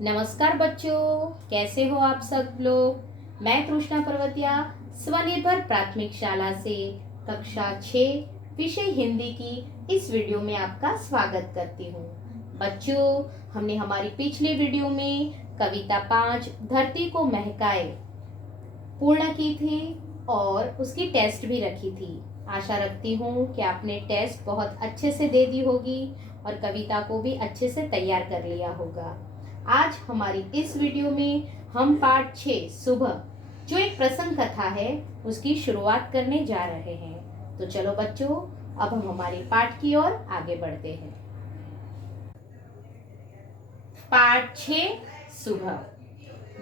नमस्कार बच्चों, कैसे हो आप सब लोग। मैं कृष्णा पर्वतिया स्वनिर्भर प्राथमिक शाला से कक्षा 6 विषय हिंदी की इस वीडियो में आपका स्वागत करती हूँ। बच्चों, हमने हमारी पिछले वीडियो में कविता 5 धरती को महकाए पूर्ण की थी और उसकी टेस्ट भी रखी थी। आशा रखती हूँ कि आपने टेस्ट बहुत अच्छे से दे दी होगी और कविता को भी अच्छे से तैयार कर लिया होगा। आज हमारी इस वीडियो में हम पाठ 6 सुबह जो एक प्रसंग कथा है उसकी शुरुआत करने जा रहे हैं। तो चलो बच्चों, अब हम हमारे पाठ की ओर आगे बढ़ते हैं। पाठ 6 सुबह।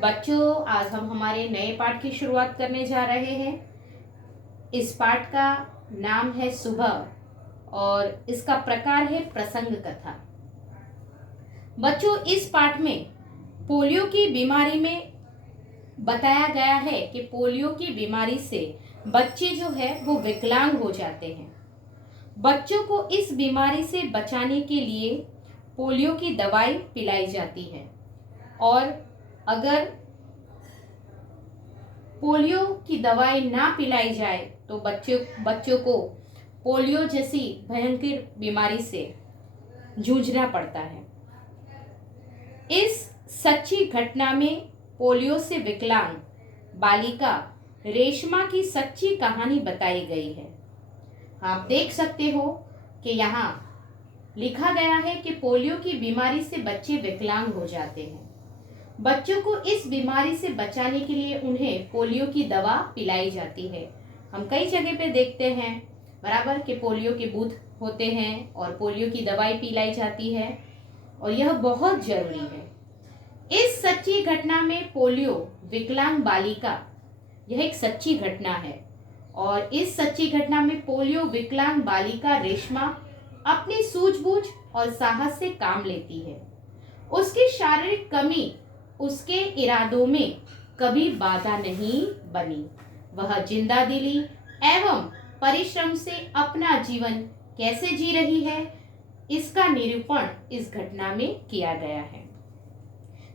बच्चों, आज हम हमारे नए पाठ की शुरुआत करने जा रहे हैं। इस पाठ का नाम है सुबह और इसका प्रकार है प्रसंग कथा। बच्चों, इस पाठ में पोलियो की बीमारी में बताया गया है कि पोलियो की बीमारी से बच्चे जो है वो विकलांग हो जाते हैं। बच्चों को इस बीमारी से बचाने के लिए पोलियो की दवाई पिलाई जाती है और अगर पोलियो की दवाई ना पिलाई जाए तो बच्चों को पोलियो जैसी भयंकर बीमारी से जूझना पड़ता है। इस सच्ची घटना में पोलियो से विकलांग बालिका रेशमा की सच्ची कहानी बताई गई है। आप देख सकते हो कि यहाँ लिखा गया है कि पोलियो की बीमारी से बच्चे विकलांग हो जाते हैं। बच्चों को इस बीमारी से बचाने के लिए उन्हें पोलियो की दवा पिलाई जाती है। हम कई जगह पे देखते हैं बराबर कि पोलियो के बूथ होते हैं और पोलियो की दवाई पिलाई जाती है और यह बहुत जरूरी है। इस सच्ची घटना में पोलियो विकलांग बालिका, यह एक सच्ची घटना है और इस सच्ची घटना में पोलियो विकलांग बालिका रेशमा अपनी सूझबूझ और साहस से काम लेती है। उसकी शारीरिक कमी उसके इरादों में कभी बाधा नहीं बनी। वह जिंदा दिली एवं परिश्रम से अपना जीवन कैसे जी रही है, इसका निरूपण इस घटना में किया गया है।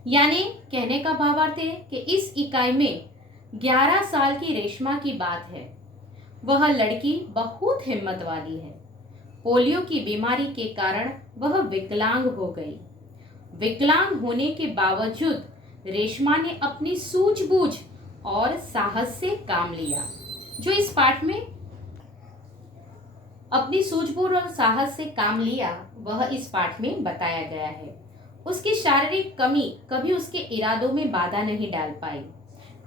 यानी कहने का भावार्थ है कि इस इकाई में 11 साल की रेशमा की बात है। वह लड़की बहुत हिम्मत वाली है। पोलियो की बीमारी के कारण वह विकलांग हो गई। विकलांग होने के बावजूद रेशमा ने अपनी सूझबूझ और साहस से काम लिया। जो इस पाठ में अपनी सूझबूझ और साहस से काम लिया वह इस पाठ में बताया गया है। उसकी शारीरिक कमी कभी उसके इरादों में बाधा नहीं डाल पाई।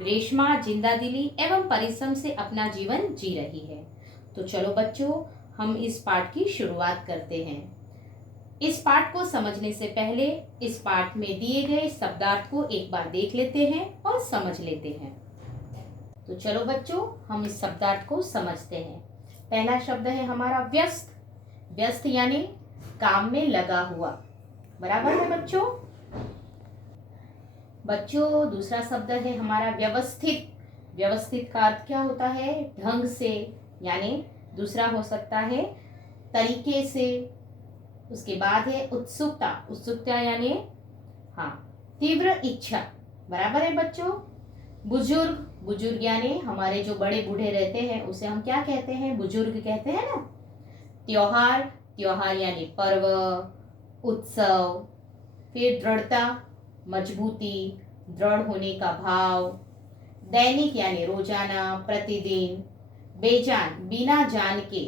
रेशमा जिंदादिली एवं परिश्रम से अपना जीवन जी रही है। तो चलो बच्चों, हम इस पाठ की शुरुआत करते हैं। इस पाठ को समझने से पहले इस पाठ में दिए गए शब्दार्थ को एक बार देख लेते हैं और समझ लेते हैं। तो चलो बच्चों, हम इस शब्दार्थ को समझते हैं। पहला शब्द है हमारा व्यस्त। व्यस्त यानी काम में लगा हुआ, बराबर है बच्चों। बच्चों, दूसरा शब्द है हमारा व्यवस्थित। व्यवस्थित का अर्थ क्या होता है? ढंग से, यानी दूसरा हो सकता है तरीके से। उसके बाद है उत्सुकता। उत्सुकता यानी तीव्र इच्छा, बराबर है बच्चों। बुजुर्ग। बुजुर्ग यानी हमारे जो बड़े बूढ़े रहते हैं उसे हम क्या कहते हैं? बुजुर्ग कहते हैं ना। त्योहार। त्योहार यानी पर्व, उत्सव। फिर दृढ़ता, मजबूती, दृढ़ होने का भाव। दैनिक यानी रोजाना, प्रतिदिन। बेजान, बिना जान के,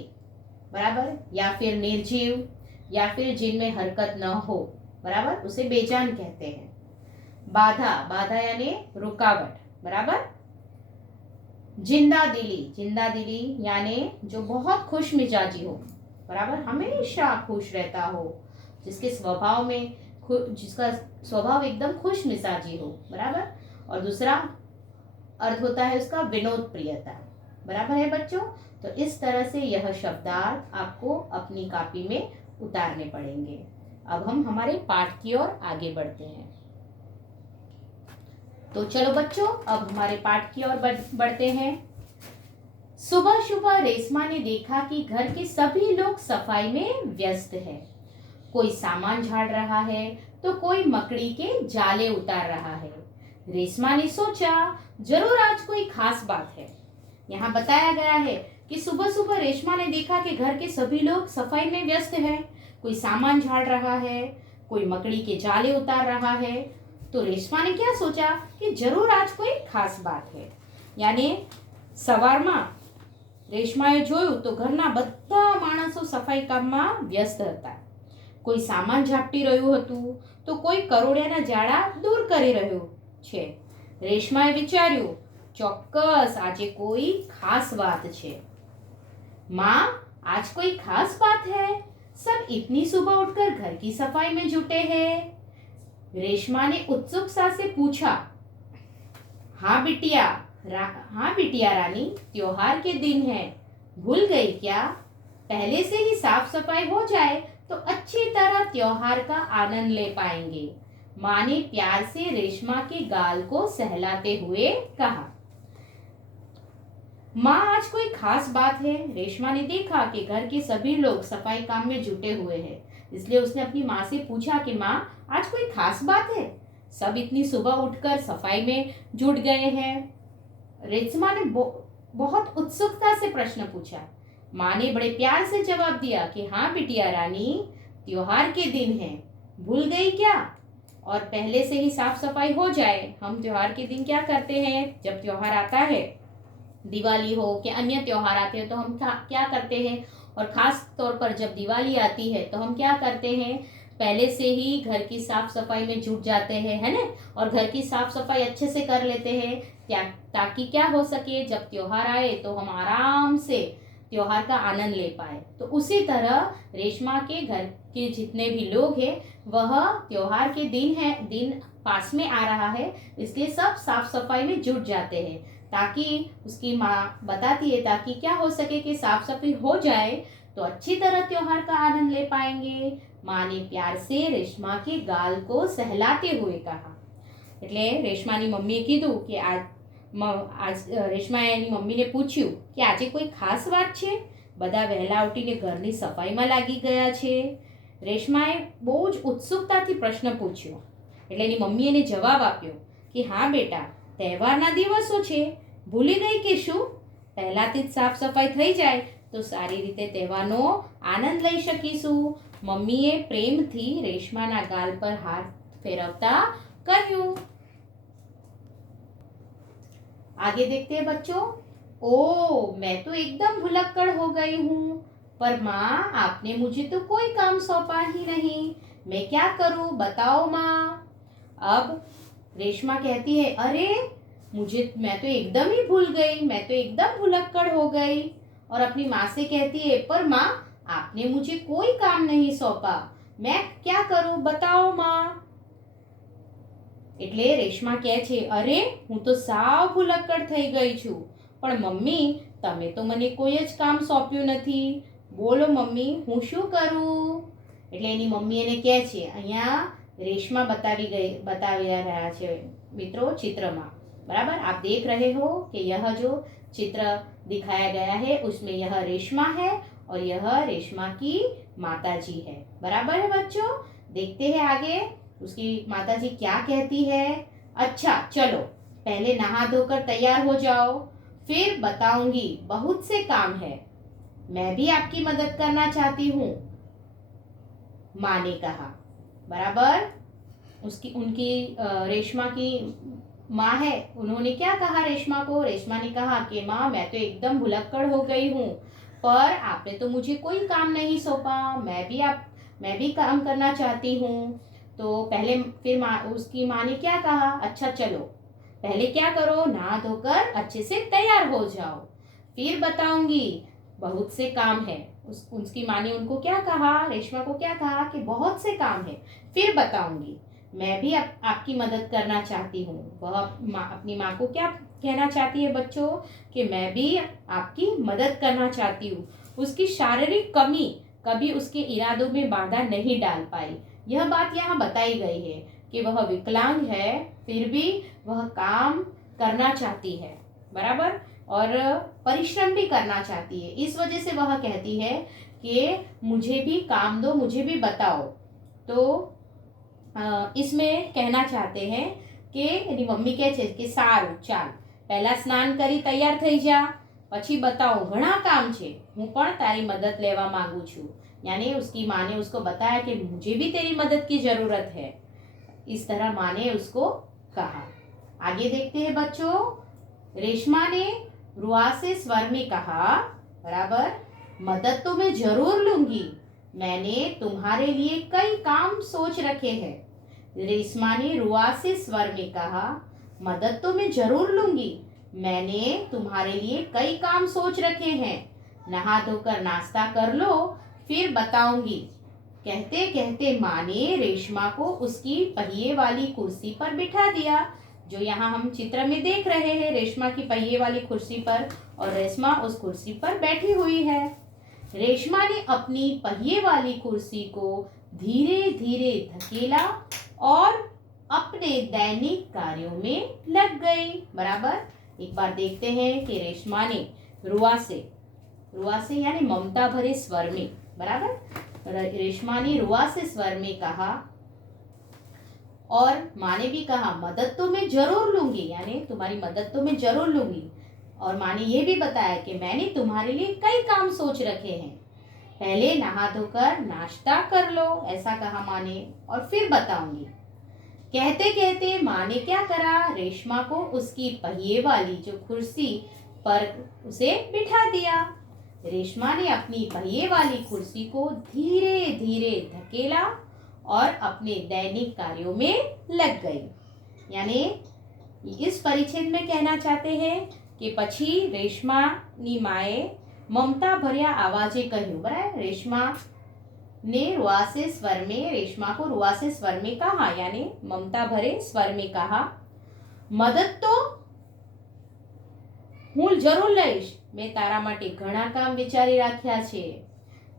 बराबर। या फिर निर्जीव, या फिर जिनमें हरकत न हो, बराबर, उसे बेजान कहते हैं। बाधा। बाधा यानी रुकावट, बराबर। जिंदा दिली। जिंदा दिली यानी जो बहुत खुश मिजाजी हो, बराबर, हमेशा खुश रहता हो, जिसके स्वभाव में जिसका स्वभाव एकदम खुश मिजाजी हो, बराबर। और दूसरा अर्थ होता है उसका विनोद प्रियता, बराबर है बच्चों। तो इस तरह से यह शब्दार्थ आपको अपनी कॉपी में उतारने पड़ेंगे। अब हम हमारे पाठ की ओर आगे बढ़ते हैं। तो चलो बच्चों, अब हमारे पाठ की ओर बढ़ते हैं। सुबह सुबह रेशमा ने देखा कि घर के सभी लोग सफाई में व्यस्त हैं। कोई सामान झाड़ रहा है तो कोई मकड़ी के जाले उतार रहा है। रेशमा ने सोचा जरूर आज कोई खास बात है। यहाँ बताया गया है कि सुबह सुबह रेशमा ने देखा कि घर के सभी लोग सफाई में व्यस्त हैं। कोई सामान झाड़ रहा है, कोई मकड़ी के जाले उतार रहा है। तो रेशमा ने क्या सोचा कि जरूर आज कोई खास बात है। यानी સવારમાં રેશમાએ જોયું તો ઘરના બધા માણસો સફાઈ કામમાં વ્યસ્ત હતા. કોઈ સામાન ઝાપટી રહ્યું હતું તો કોઈ કરોડિયાના જાળા દૂર કરી રહ્યું છે. રેશમાએ વિચાર્યું ચોક્કસ આજે કોઈ ખાસ વાત છે. माँ आज कोई खास बात है, सब इतनी सुबह उठकर घर की सफाई में जुटे हैं। रेशमा ने उत्सुकता से पूछा। हाँ बिटिया रानी, त्योहार के दिन है, भूल गई क्या? पहले से ही साफ सफाई हो जाए तो अच्छी तरह त्योहार का आनंद ले पाएंगे। माँ ने प्यार से रेशमा के गाल को सहलाते हुए कहा। माँ आज कोई खास बात है। रेशमा ने देखा कि घर के सभी लोग सफाई काम में जुटे हुए हैं, इसलिए उसने अपनी माँ से पूछा कि माँ आज कोई खास बात है, सब इतनी सुबह उठकर सफाई में जुट गए हैं। रेशमा ने बहुत उत्सुकता से प्रश्न पूछा। माँ ने बड़े प्यार से जवाब दिया कि हाँ बिटिया रानी, त्योहार के दिन है, भूल गई क्या? और पहले से ही साफ सफाई हो जाए। हम त्योहार के दिन क्या करते हैं? जब त्योहार आता है, दिवाली हो कि अन्य त्योहार आते हैं, तो हम क्या करते हैं? और खास तौर पर जब दिवाली आती है तो हम क्या करते हैं? पहले से ही घर की साफ सफाई में जुट जाते हैं, है ना? और घर की साफ सफाई अच्छे से कर लेते हैं ताकि क्या हो सके, जब त्योहार आए तो हम आराम से त्योहार का आनंद ले पाए। तो उसी तरह रेशमा के घर के जितने भी लोग हैं, वह त्योहार के दिन पास में आ रहा है, इसलिए सब साफ सफाई में जुट जाते हैं, ताकि उसकी माँ बताती है ताकि क्या हो सके कि साफ सफाई हो जाए तो अच्छी तरह त्योहार का आनंद ले पाएंगे। माँ ने प्यार से रेशमा के गाल को सहलाते हुए कहा। એટલે રેશમાની મમ્મીએ કીધું કે આજ રેશમાએ એની મમ્મીને પૂછ્યું કે આજે કોઈ ખાસ વાત છે? બધા વહેલા ઉઠીને ઘરની સફાઈમાં લાગી ગયા છે. રેશમાએ બહુ જ ઉત્સુકતાથી પ્રશ્ન પૂછ્યો. એટલે એની મમ્મીએ એને જવાબ આપ્યો કે હા બેટા, તહેવારના દિવસો છે, ભૂલી ગઈ કે શું? પહેલાથી જ સાફ સફાઈ થઈ જાય તો સારી રીતે તહેવારનો આનંદ લઈ શકીશું. મમ્મીએ પ્રેમથી રેશમાના ગાલ પર હાથ ફેરવતા કહ્યું. आगे देखते हैं बच्चों। ओ मैं तो एकदम भुलक्कड़ हो गई हूँ, पर माँ आपने मुझे तो कोई काम सौंपा ही नहीं, मैं क्या करूँ बताओ माँ। अब रेशमा कहती है अरे मैं तो एकदम ही भूल गई, मैं तो एकदम भुलक्कड़ हो गई। और अपनी माँ से कहती है पर माँ आपने मुझे कोई काम नहीं सौंपा, मैं क्या करूँ बताओ माँ। એટલે રેશમા કહે છે અરે હું તો સાવ ભૂલક્કડ થઈ ગઈ છું, પણ મમ્મી તમે તો મને કોઈ જ કામ સોંપ્યું નથી, બોલો મમ્મી હું શું કરું? એટલે એની મમ્મી એને કહે છે, અહીંયા રેશમા बतावी રહ્યા છે મિત્રો चित्रमा, बराबर आप देख रहे हो कि यह जो चित्र दिखाया गया है उसमें यह रेशमा है और यह रेशमा की माताजी है। बराबर है बच्चों? देखते हैं आगे उसकी माताजी क्या कहती है। अच्छा चलो पहले नहा धोकर तैयार हो जाओ, फिर बताऊंगी, बहुत से काम है, मैं भी आपकी मदद करना चाहती हूँ, माँ ने कहा। बराबर उनकी रेशमा की माँ है, उन्होंने क्या कहा रेशमा को? रेशमा ने कहा कि माँ मैं तो एकदम भुलक्कड़ हो गई हूँ, पर आपने तो मुझे कोई काम नहीं सौंपा, मैं भी काम करना चाहती हूँ। तो फिर उसकी माँ ने क्या कहा? अच्छा चलो पहले क्या करो, नहा धोकर अच्छे से तैयार हो जाओ, फिर बताऊंगी, बहुत से काम है। उसकी माँ ने उनको क्या कहा? रेशमा को क्या कहा कि बहुत से काम है, फिर बताऊंगी, मैं भी आपकी मदद करना चाहती हूँ। वह अपनी माँ को क्या कहना चाहती है बच्चों? कि मैं भी आपकी मदद करना चाहती हूँ। उसकी शारीरिक कमी कभी उसके इरादों में बाधा नहीं डाल पाई। यह बात यहाँ बताई गई है कि वह विकलांग है, फिर भी वह काम करना चाहती है, बराबर, और परिश्रम भी करना चाहती है। इस वजह से वह कहती है कि मुझे भी काम दो, मुझे भी बताओ। तो इसमें कहना चाहते हैं કે એની મમ્મી કહે છે કે સારું ચાલ પહેલા સ્નાન કરી તૈયાર થઈ જા, પછી बताओ ઘણા કામ છે, હું પણ તારી મદદ લેવા માંગુ છું। यानी उसकी माँ ने उसको बताया कि मुझे भी तेरी मदद की जरूरत है। इस तरह माँ ने उसको कहा। आगे देखते हैं बच्चों। रेशमा ने रुआसे स्वर में कहा, बराबर, मदद तो मैं जरूर लूंगी, मैंने तुम्हारे लिए कई काम सोच रखे हैं। रेशमा ने रुआसे स्वर में कहा, मदद तो मैं जरूर लूंगी, मैंने तुम्हारे लिए कई काम सोच रखे हैं, नहा धोकर नाश्ता कर लो, फिर बताऊंगी। कहते कहते माँ ने रेशमा को उसकी पहिए वाली कुर्सी पर बिठा दिया। जो यहाँ हम चित्र में देख रहे हैं, रेशमा की पहिए वाली कुर्सी पर, और रेशमा उस कुर्सी पर बैठी हुई है। रेशमा ने अपनी पहिए वाली कुर्सी को धीरे धीरे धकेला और अपने दैनिक कार्यों में लग गई। बराबर। एक बार देखते हैं कि रेशमा ने रुआसे यानी ममता भरे स्वर में, बराबर, रेशमा ने रुआसे स्वर में कहा, और माँ ने भी कहा मदद तो मैं जरूर लूंगी, यानी तुम्हारी मदद तो मैं जरूर लूंगी। और माँ ने यह भी बताया कि मैंने तुम्हारे लिए कई काम सोच रखे हैं, पहले नहा धोकर नाश्ता कर लो, ऐसा कहा माँ ने, और फिर बताऊंगी। कहते कहते माँ ने क्या करा, रेशमा को उसकी पहिए वाली जो कुर्सी पर उसे बिठा दिया। रेशमा ने अपनी पहिए वाली कुर्सी को धीरे धीरे धकेला और अपने दैनिक कार्यों में लग गई। यानी इस परिच्छेद में कहना चाहते हैं कि પછી રેશમાની માએ મમતા ભર્યા આવાજે કહ્યું, બરાબર। રેશमा ने रुआसे स्वर में, रेशमा को रुआसे स्वर में कहा, यानी ममता भरे स्वर में कहा, मदद तो હું જરૂર લઈશ, મેં તારા માટે ઘણા કામ વિચારી રાખ્યા છે,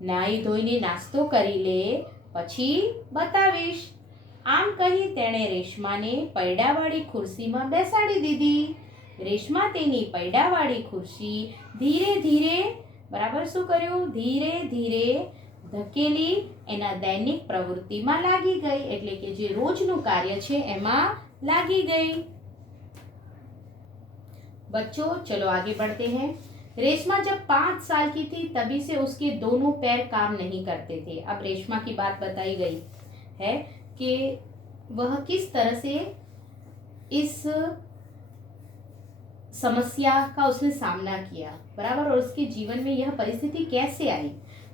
નાઈ ધોઈને નાસ્તો કરી લે, પછી બતાવીશ। આમ કહી તેણે રેશમાને પૈડાવાળી ખુરશીમાં બેસાડી દીધી। રેશમા તેની પૈડાવાળી ખુરશી ધીરે ધીરે, બરાબર, શું કર્યું, ધીરે ધીરે ધકેલી એના દૈનિક પ્રવૃત્તિમાં લાગી ગઈ, એટલે કે જે રોજનું કાર્ય છે એમાં લાગી ગઈ। बच्चों चलो आगे बढ़ते हैं। रेशमा जब 5 साल की थी तभी से उसके दोनों पैर काम नहीं करते थे। अब रेशमा की बात बताई गई है कि वह किस तरह से इस समस्या का उसने सामना किया, बराबर, और उसके जीवन में यह परिस्थिति कैसे आई।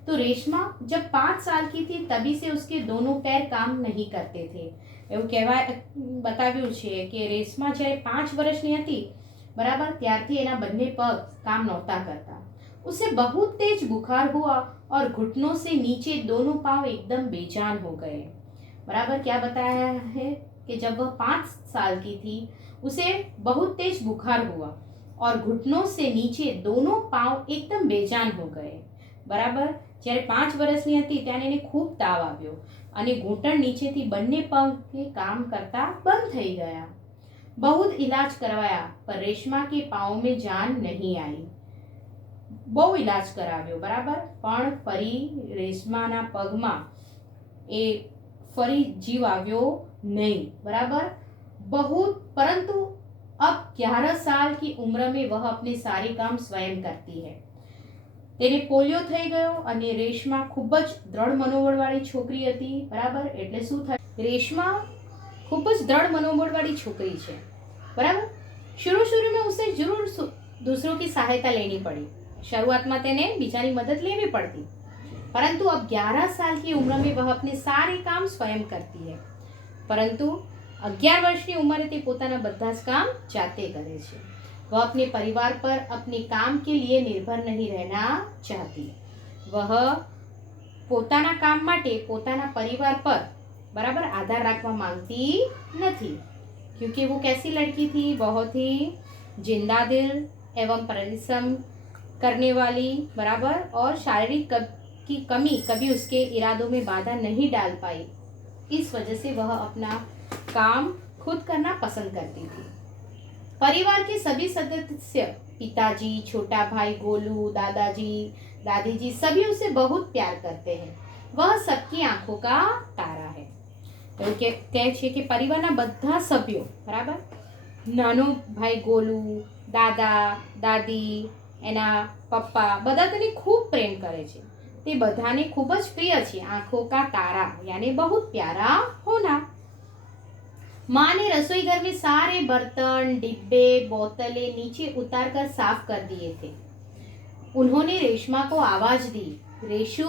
तो रेशमा जब 5 साल की थी तभी से उसके दोनों पैर काम नहीं करते थे। એવું બતાવ્યું છે કે રેશમા જ્યારે 5 વર્ષની હતી, बराबर, ત્યારથી એના બંને પગ કામ નહોતા કરતા। उसे बहुत तेज बुखार हुआ और घुटनों से नीचे दोनों पांव एकदम बेजान हो गए। बराबर, क्या बताया है कि जब वह 5 साल की थी उसे बहुत तेज बुखार हुआ और घुटनों से नीचे दोनों पांव एकदम बेजान हो गए। बराबर, જ્યારે 5 વર્ષની હતી ત્યારે એને ખૂબ તાવ આવ્યો અને ઘૂંટણ નીચેથી બંને પગ કામ કરતા બંધ થઈ ગયા। बहुत इलाज करवाया पर रेशमा के पाँव में जान नहीं आई। बहु इलाज कराव्यो, बराबर, पण फरी रेशमाना पगमा ए फरी जीव आव्यो नहीं। बराबर, बहुत, परंतु अब 11 साल की उम्र में वह अपने सारे काम स्वयं करती है। તેને પોલિયો થઈ ગયો અને રેશમા ખૂબ જ દ્રઢ મનોબળવાળી છોકરી હતી। બરાબર, એટલે શું થાય, રેશમા खूब ज दृढ़ मनोबल वाली छोकरी है। बराबर, शुरू में उसे जरूर दूसरों की सहायता लेनी पड़ी, शुरुआत में तेने बीजानी मदद लेवी पड़ती, परंतु अब 11 साल की उम्र में वह अपने सारे काम स्वयं करती है। परंतु 11 वर्ष की उम्र ते पोताना बधा ज काम जाते करे छे। वह अपने परिवार पर अपने काम के लिए निर्भर नहीं रहना चाहती। वह पोताना काम माटे पोताना परिवार पर, बराबर, आधार रखवा मांगती नहीं, क्योंकि वो कैसी लड़की थी, बहुत ही जिंदा दिल एवं परिश्रम करने वाली, बराबर, और शारीरिक की कमी कभी उसके इरादों में बाधा नहीं डाल पाई। इस वजह से वह अपना काम खुद करना पसंद करती थी। परिवार के सभी सदस्य, पिताजी, छोटा भाई गोलू, दादाजी, दादी जी, सभी उसे बहुत प्यार करते हैं। वह सबकी आंखों का तारा है। એવું કહે છે કે પરિવારના બધા સભ્યો, બરાબર, નાનો ભાઈ ગોલુ, દાદા દાદી, એના પપ્પા બધા તેને ખૂબ પ્રેમ કરે છે. તે બધાને ખૂબ જ પ્રિય છે. આંખો કા તારા યાनी बहुत प्यारा होना. माँ ने रसोई घर में सारे बर्तन, डिब्बे, बोतलें नीचे उतार कर साफ कर दिए थे. उन्होंने रेशमा को आवाज दी, रेशु,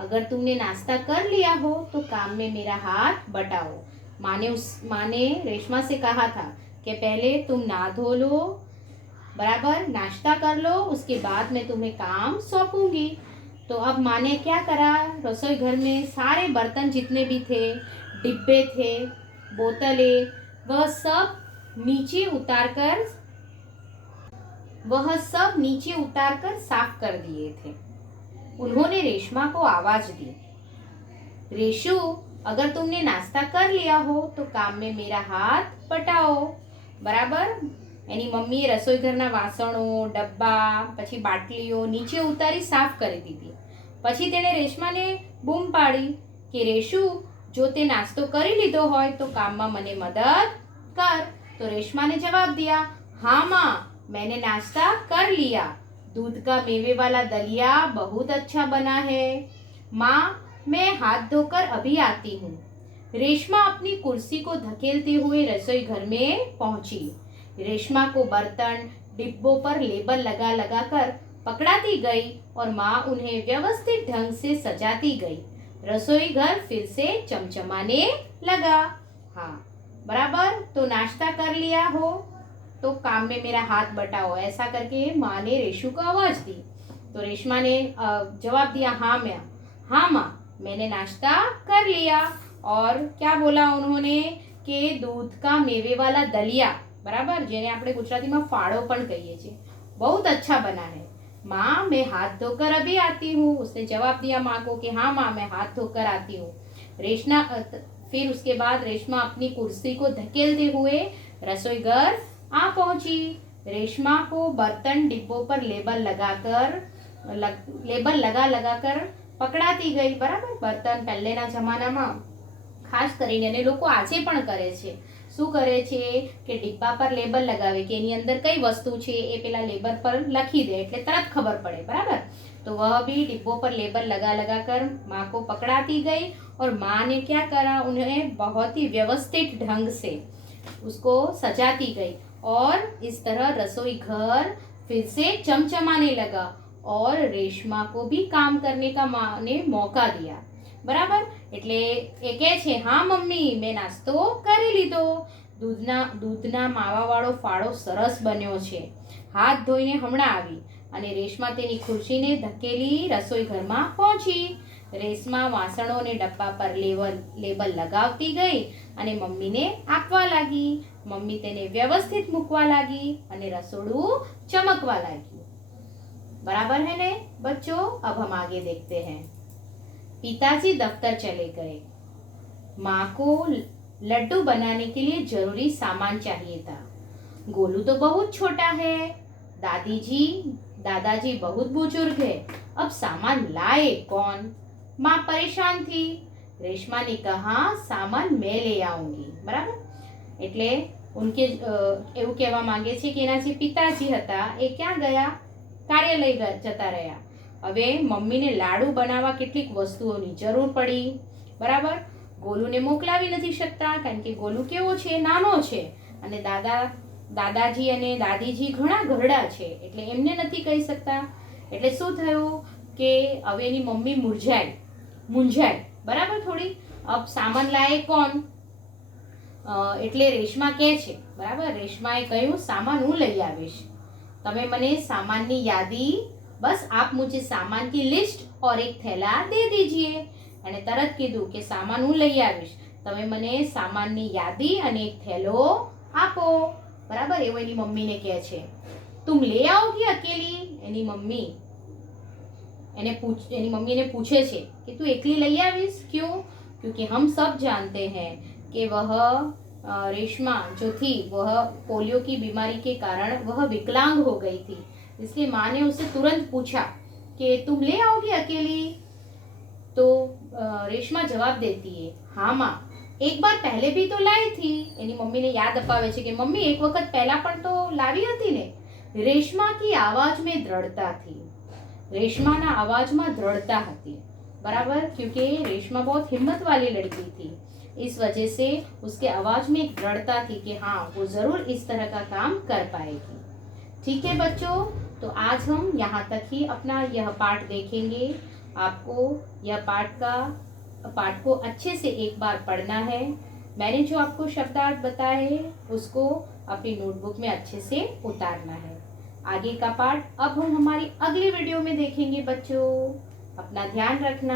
अगर तुमने नाश्ता कर लिया हो तो काम में मेरा हाथ बटाओ. माँ ने रेशमा से कहा था कि पहले तुम नहा धो लो, बराबर, नाश्ता कर लो, उसके बाद मैं तुम्हें काम सौंपूंगी. तो अब माँ ने क्या करा, रसोई घर में सारे बर्तन जितने भी थे, डिब्बे थे, बोतलें, वह सब नीचे उतार कर साफ कर दिए थे. उन्होंने रेशमा को आवाज दी, रेशु, अगर तुमने नाश्ता कर लिया हो तो काम में मेरा हाथ बटाओ. बराबर, એની મમ્મીએ રસોઈ ઘરના વાસણો, ડબ્બા, પછી બાટલીઓ નીચે ઉતારી સાફ કરી દીધી. પછી તેણે રેશમાને બૂમ પાડી કે રેશુ, જો તે નાસ્તો કરી લીધો હોય તો કામમાં મને મદદ કર. તો રેશમાને જવાબ दिया, हाँ माँ, मैंने नाश्ता कर लिया. दूध का मेवे वाला दलिया बहुत अच्छा बना है. माँ, मैं हाथ धोकर अभी आती हूँ. रेशमा अपनी कुर्सी को धकेलते हुए रसोई घर में पहुंची. रेशमा को बर्तन, डिब्बों पर लेबल लगा लगा कर पकड़ाती गई और माँ उन्हें व्यवस्थित ढंग से सजाती गई. रसोई घर फिर से चमचमाने लगा. हाँ, बराबर. तो नाश्ता कर लिया हो तो काम में मेरा हाथ बटाओ, ऐसा करके माँ ने रेशु को आवाज दी. तो रेशमा ने जवाब दिया, हाँ माँ, मैंने नाश्ता कर लिया. और क्या बोला उन्होंने कि दूध का मेवे वाला दलिया, बराबर, જેને આપણે ગુજરાતીમાં ફાળો પણ કહીએ છીએ, बहुत अच्छा बना है. माँ, मैं हाथ धोकर अभी आती हूँ. उसने जवाब दिया माँ को कि हाँ माँ, मैं हाथ धोकर आती हूँ. फिर उसके बाद रेशमा अपनी कुर्सी को धकेलते हुए रसोई घर आ पहुंची. रेशमा को बर्तन डिब्बों पर लेबल लगा लगा कर પકડાતી ગઈ. બરાબર, બર્તન પહેલેના જમાનામાં ખાસ કરીને અને લોકો આજે પણ કરે છે. શું કરે છે કે ડિબ્બા પર લેબલ લગાવે કે એની અંદર કઈ વસ્તુ છે એ પેલા લેબલ પર લખી દે એટલે તરત ખબર પડે. બરાબર, तो वह भी डिब्बों पर लेबल लगा लगा कर माँ को पकड़ाती गई और माँ ने क्या करा, उन्हें बहुत ही व्यवस्थित ढंग से उसको सजाती गई और इस तरह रसोई घर फिर से चमचमाने लगा और रेशमा को भी काम करने का माँ ने मौका दिया. बराबर, એટલે એ કહે છે, હા મમ્મી, મેં નાસ્તો કરી લીધો. દૂધના માવાવાળો ફાળો સરસ બન્યો છે. હાથ ધોઈને હમણાં આવી. અને રેશમા તેની ખુરશીને ધકેલી રસોઈ ઘરમાં પહોંચી. રેશમા વાસણો અને ડબ્બા પર લેબલ લગાવતી ગઈ અને મમ્મીને આપવા લાગી. મમ્મી તેને વ્યવસ્થિત મૂકવા લાગી અને રસોડું ચમકવા લાગ્યું. बराबर है ने बच्चों. अब हम आगे देखते हैं. पिताजी दफ्तर चले गए. माँ को लड्डू बनाने के लिए जरूरी सामान चाहिए था. गोलू तो बहुत छोटा है. दादाजी बहुत बुजुर्ग है. अब सामान लाए कौन? माँ परेशान थी. रेशमा ने कहा, सामान मैं ले आऊंगी. बराबर, એટલે ઉનકે એવું કહેવા માંગે છે કે એના જે પિતાજી હતા એ ક્યાં ગયા? કાર્યાલય જતા રહ્યા. હવે મમ્મીને લાડુ બનાવવા કેટલીક વસ્તુઓની જરૂર પડી. બરાબર, ગોલુને મોકલાવી નથી શકતા કારણ કે ગોલુ કેવો છે, નાનો છે અને દાદાજી અને દાદીજી ઘણા ઘરડા છે એટલે એમને નથી કહી શકતા. એટલે શું થયું કે હવે એની મમ્મી મૂંઝાય. બરાબર, થોડી. અબ સામાન લાયે કોણ? એટલે રેશમા કહે છે, બરાબર, રેશમાએ કહ્યું, સામાન હું લઈ આવીશ. તમે મને સામાનની યાદી, બસ आप मुझे सामान की लिस्ट और एक थैला दे दीजिए. અને તરત કીધું કે સામાન હું લઈ આવીશ, તમે મને સામાનની યાદી અને એક થેલો આપો. બરાબર, એવું એની મમ્મીને કહે છે. तुम ले आओगी अकेली? એની મમ્મી એને પૂછે છે કે તું એકલી લઈ આવીશ? क्यों? क्योंकि हम सब जानते हैं कि वह रेशमा जो थी वह पोलियो की बीमारी के कारण वह विकलांग हो गई थी. इसलिए माँ ने उससे तुरंत पूछा कि तुम ले आओगी अकेली? तो रेशमा जवाब देती है, हाँ माँ, એક બાર પહેલે બી તો લાવી હતી. એની મમ્મીને યાદ અપાવે છે કે મમ્મી એક વખત પહેલા પણ તો લાવી હતી ને. રેશમા કી आवाज में दृढ़ता थी. रेशमा आवाज में दृढ़ता थी. बराबर, क्योंकि रेशमा बहुत हिम्मत वाली लड़की थी, इस वजह से उसके आवाज में एक दृढ़ता थी कि हाँ वो जरूर इस तरह का काम कर पाएगी. ठीक है बच्चों, तो आज हम यहाँ तक ही अपना यह पाठ देखेंगे. आपको यह पाठ को अच्छे से एक बार पढ़ना है. मैंने जो आपको शब्दार्थ बताए उसको अपनी नोटबुक में अच्छे से उतारना है. आगे का पाठ अब हम हमारी अगली वीडियो में देखेंगे बच्चों. अपना ध्यान रखना.